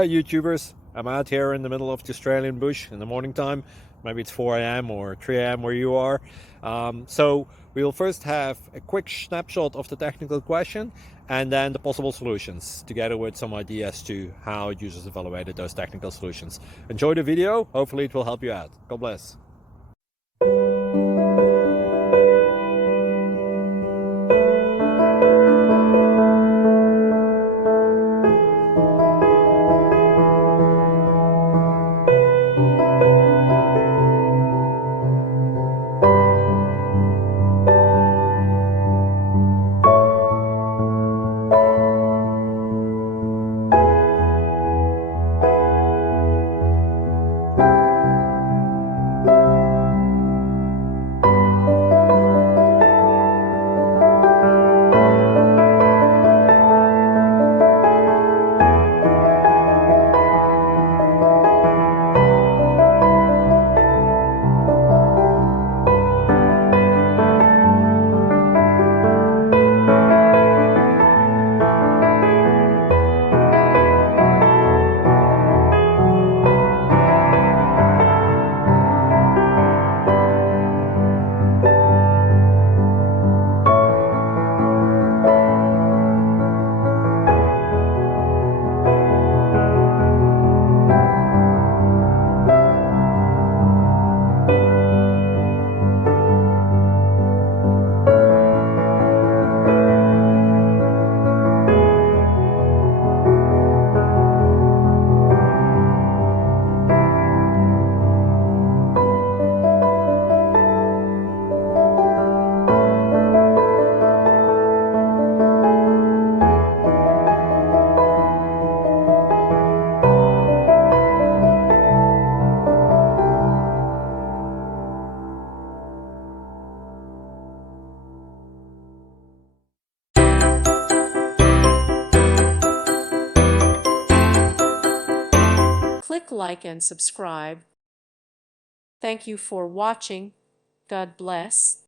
Hi YouTubers, I'm out here in the middle of the Australian bush in the morning time. Maybe it's 4 a.m. or 3 a.m. where you are. So we'll first have a quick snapshot of the technical question and then the possible solutions, together with some ideas to how users evaluated those technical solutions. Enjoy the video, hopefully it will help you out. God bless. Click like and subscribe. Thank you for watching. God bless.